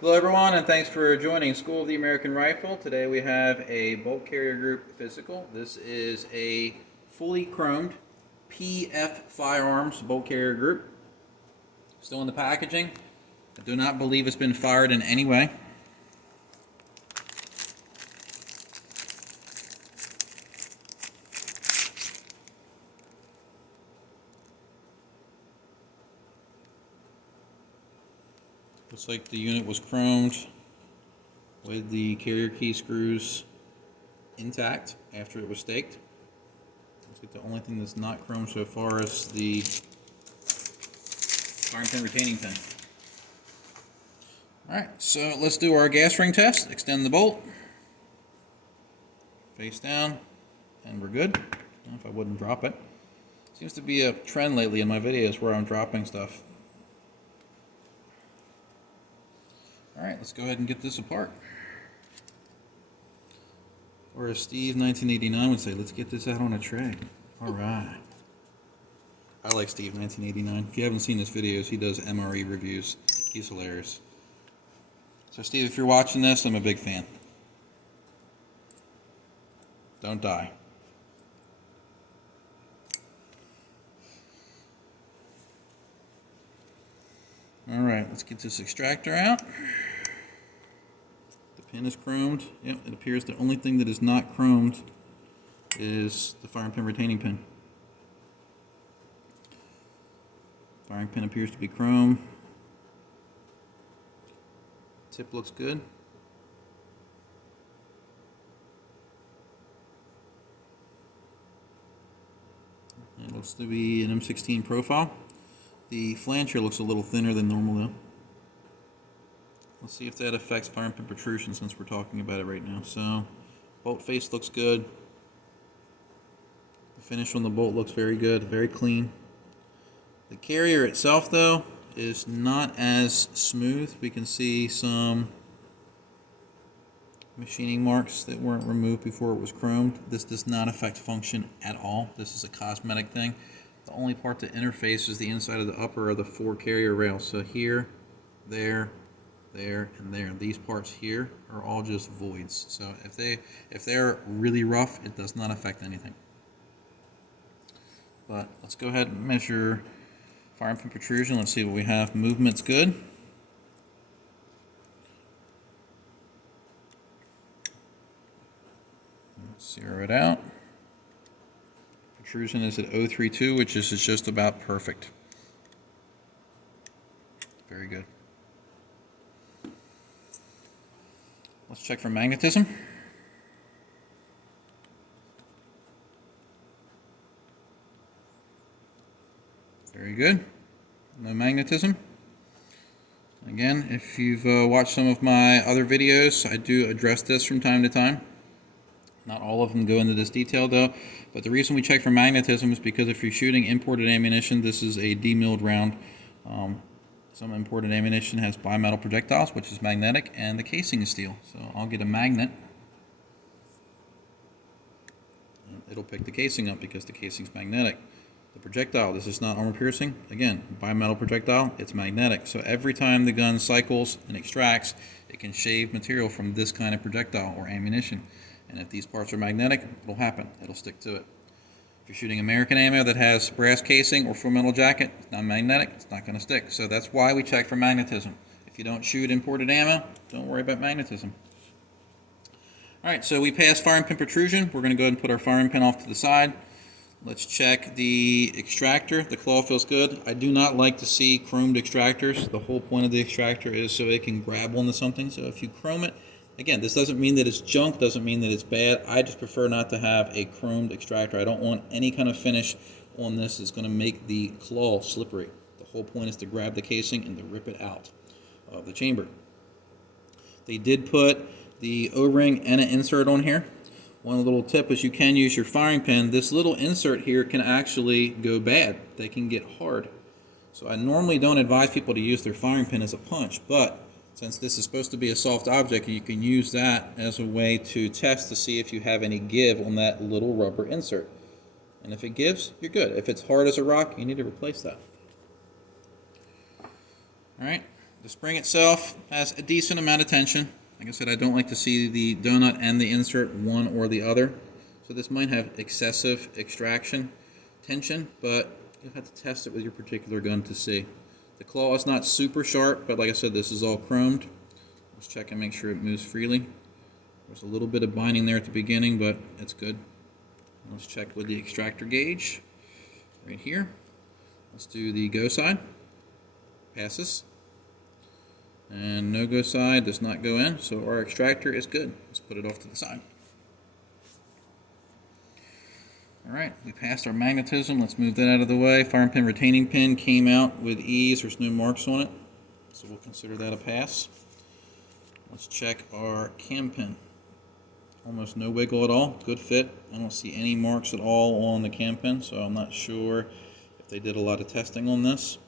Hello everyone, and thanks for joining School of the American Rifle. Today we have a bolt carrier group physical. This is a fully chromed PF Firearms bolt carrier group. Still in the packaging. I do not believe it's been fired in any way. Looks like the unit was chromed with the carrier key screws intact after it was staked. Looks like the only thing that's not chromed so far is the firing pin retaining pin. Alright, so let's do our gas ring test. Extend the bolt. Face down. And we're good. I don't know if I wouldn't drop it. Seems to be a trend lately in my videos where I'm dropping stuff. Alright, let's go ahead and get this apart. Or as Steve 1989 would say, let's get this out on a tray. Alright. I like Steve 1989. If you haven't seen his videos, he does MRE reviews. He's hilarious. So Steve, if you're watching this, I'm a big fan. Don't die. Alright, let's get this extractor out. The pin is chromed. Yep, it appears the only thing that is not chromed is the firing pin retaining pin. Firing pin appears to be chrome. Tip looks good. It looks to be an M16 profile. The flange here looks a little thinner than normal though. Let's see if that affects firing pin protrusion since we're talking about it right now. So, bolt face looks good. The finish on the bolt looks very good, very clean. The carrier itself though is not as smooth. We can see some machining marks that weren't removed before it was chromed. This does not affect function at all. This is a cosmetic thing. The only part that interfaces the inside of the upper are the 4 carrier rails. So here, there, there, and there. These parts here are all just voids. So if they're really rough, it does not affect anything. But let's go ahead and measure firing pin protrusion. Let's see what we have. Movement's good. Let's zero it out. Protrusion is at 0.32, which is just about perfect. Very good. Let's check for magnetism. Very good. No magnetism. Again, if you've watched some of my other videos, I do address this from time to time. Not all of them go into this detail though, but the reason we check for magnetism is because if you're shooting imported ammunition, this is a demilled round. Some imported ammunition has bimetal projectiles, which is magnetic, and the casing is steel. So I'll get a magnet. It'll pick the casing up because the casing's magnetic. The projectile, this is not armor piercing. Again, bimetal projectile, it's magnetic. So every time the gun cycles and extracts, it can shave material from this kind of projectile or ammunition. And if these parts are magnetic, it'll happen. It'll stick to it. If you're shooting American ammo that has brass casing or full metal jacket, it's not magnetic, it's not going to stick. So that's why we check for magnetism. If you don't shoot imported ammo, don't worry about magnetism. Alright, so we passed firing pin protrusion. We're going to go ahead and put our firing pin off to the side. Let's check the extractor. The claw feels good. I do not like to see chromed extractors. The whole point of the extractor is so it can grab onto something. So if you chrome it, again, this doesn't mean that it's junk, doesn't mean that it's bad. I just prefer not to have a chromed extractor. I don't want any kind of finish on this that's going to make the claw slippery. The whole point is to grab the casing and to rip it out of the chamber. They did put the O-ring and an insert on here. One little tip is you can use your firing pin. This little insert here can actually go bad. They can get hard. So I normally don't advise people to use their firing pin as a punch, but since this is supposed to be a soft object, you can use that as a way to test to see if you have any give on that little rubber insert. And if it gives, you're good. If it's hard as a rock, you need to replace that. Alright, The spring itself has a decent amount of tension. Like I said, I don't like to see the donut and the insert one or the other. So this might have excessive extraction tension, but you'll have to test it with your particular gun to see. The claw is not super sharp, but like I said, this is all chromed. Let's check and make sure it moves freely. There's a little bit of binding there at the beginning, but it's good. Let's check with the extractor gauge right here. Let's do the go side. Passes. And no go side does not go in, so our extractor is good. Let's put it off to the side. Alright, we passed our magnetism. Let's move that out of the way. Firing pin retaining pin came out with ease. There's no marks on it, so we'll consider that a pass. Let's check our cam pin. Almost no wiggle at all. Good fit. I don't see any marks at all on the cam pin, so I'm not sure if they did a lot of testing on this.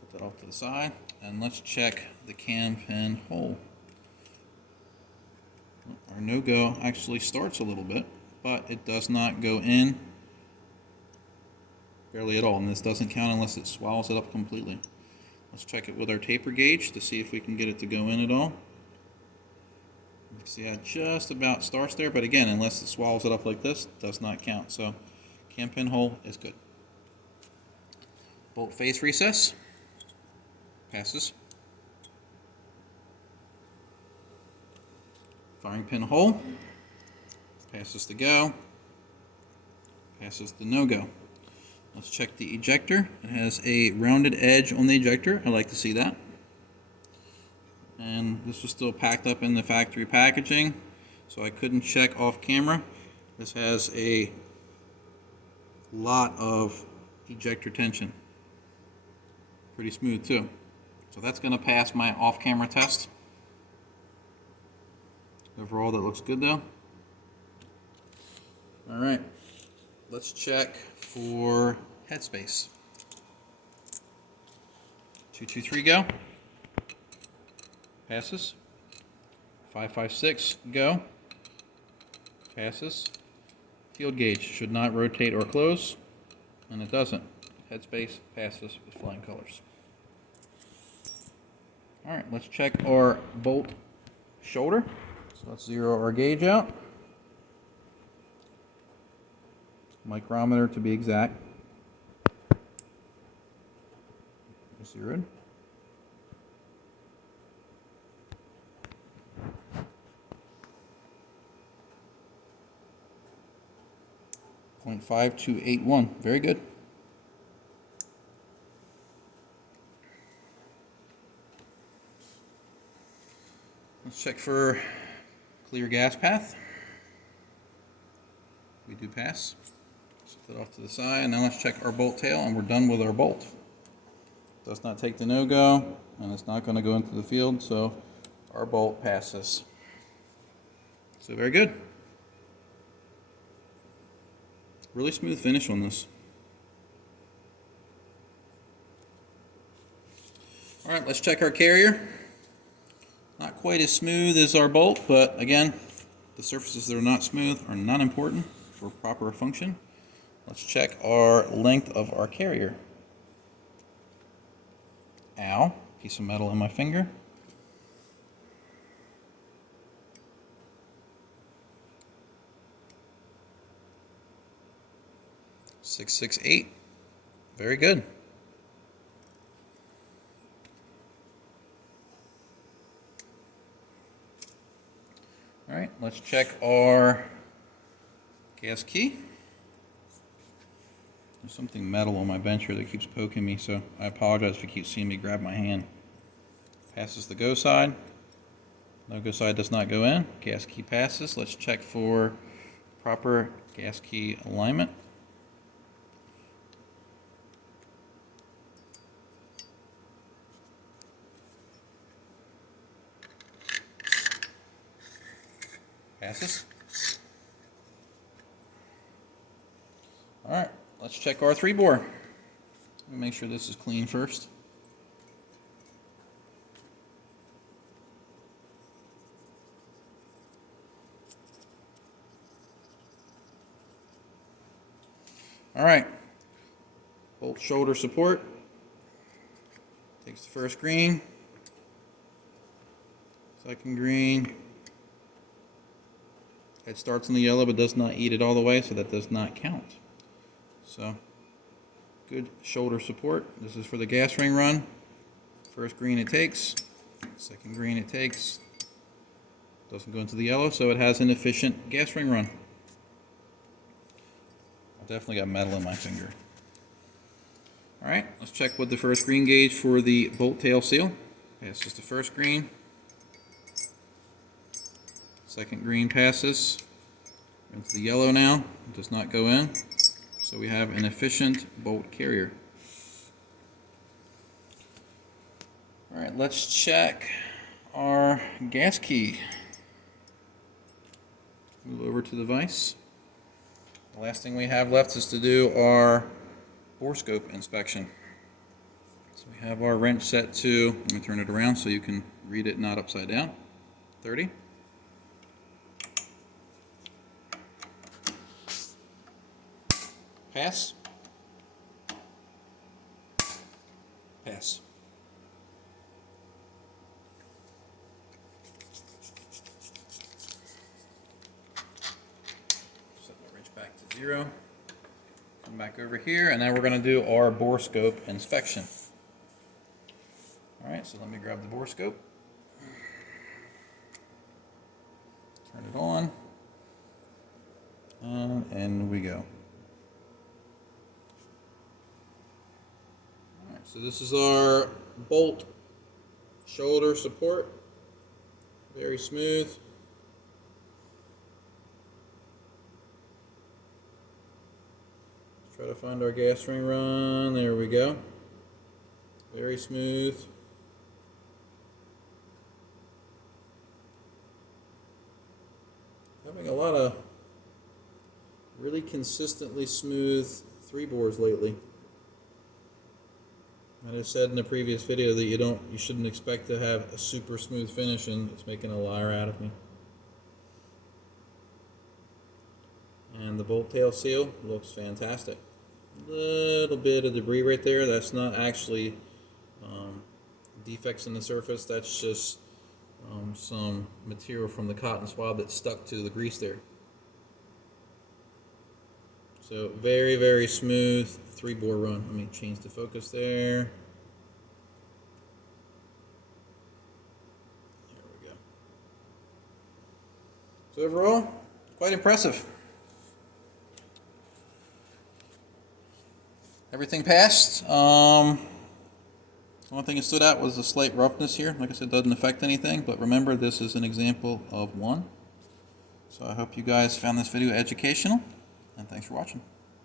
Put that off to the side, and let's check the cam pin hole. Our no-go actually starts a little bit, but it does not go in barely at all, and this doesn't count unless it swallows it up completely. Let's check it with our taper gauge to see if we can get it to go in at all. You can see it just about starts there, but again, unless it swallows it up like this, it does not count. So cam pin hole is good. Bolt face recess. Passes. Firing pin hole. Passes the go. Passes the no-go. Let's check the ejector. It has a rounded edge on the ejector. I like to see that. And this was still packed up in the factory packaging, so I couldn't check off camera. This has a lot of ejector tension. Pretty smooth too. So that's going to pass my off-camera test. Overall, that looks good though. All right, let's check for headspace. 223 go. Passes. 556 go. Passes. Field gauge should not rotate or close, and it doesn't. Headspace passes with flying colors. All right, let's check our bolt shoulder. So let's zero our gauge out. Micrometer to be exact. Zeroed. .5281. Very good. Let's check for clear gas path. We do pass. Set that off to the side, and now let's check our bolt tail, and we're done with our bolt. Does not take the no-go, and it's not going to go into the field, so our bolt passes. So very good. Really smooth finish on this. All right, let's check our carrier. Not quite as smooth as our bolt, but again, the surfaces that are not smooth are not important for proper function. Let's check our length of our carrier. Ow, piece of metal in my finger. .668. Very good. All right, let's check our gas key. There's something metal on my bench here that keeps poking me, so I apologize if you keep seeing me grab my hand. Passes the go side. No go side does not go in. Gas key passes. Let's check for proper gas key alignment. Passes. All right, let's check our 3-bore. Let me make sure this is clean first. All right, bolt shoulder support. Takes the first green, second green. It starts in the yellow but does not eat it all the way, so that does not count. So, good shoulder support. This is for the gas ring run. First green it takes, second green it takes. Doesn't go into the yellow, so it has an efficient gas ring run. I definitely got metal in my finger. Alright, let's check with the first green gauge for the bolt tail seal. Passes the first green. Second green passes. Into the yellow now. It does not go in. So we have an efficient bolt carrier. Alright, let's check our gas key. Move over to the vise. The last thing we have left is to do our Borescope inspection. So we have our wrench set to, let me turn it around so you can read it not upside down, 30. Pass. Pass. Set my wrench back to 0. Come back over here, and now we're going to do our Borescope inspection. Alright, so let me grab the Borescope. Turn it on. And we go. Alright, so this is our bolt shoulder support. Very smooth. Try to find our gas ring run. There we go. Very smooth. Having a lot of really consistently smooth 3-bores lately. I just said in the previous video that you shouldn't expect to have a super smooth finish, and it's making a liar out of me. And the bolt tail seal looks fantastic. Little bit of debris right there. That's not actually defects in the surface. That's just some material from the cotton swab that stuck to the grease there. So very, very smooth 3-bore run. Let me change the focus there. There we go. So overall, quite impressive. Everything passed. One thing that stood out was the slight roughness here. Like I said, doesn't affect anything, but remember, this is an example of one. So I hope you guys found this video educational, and thanks for watching.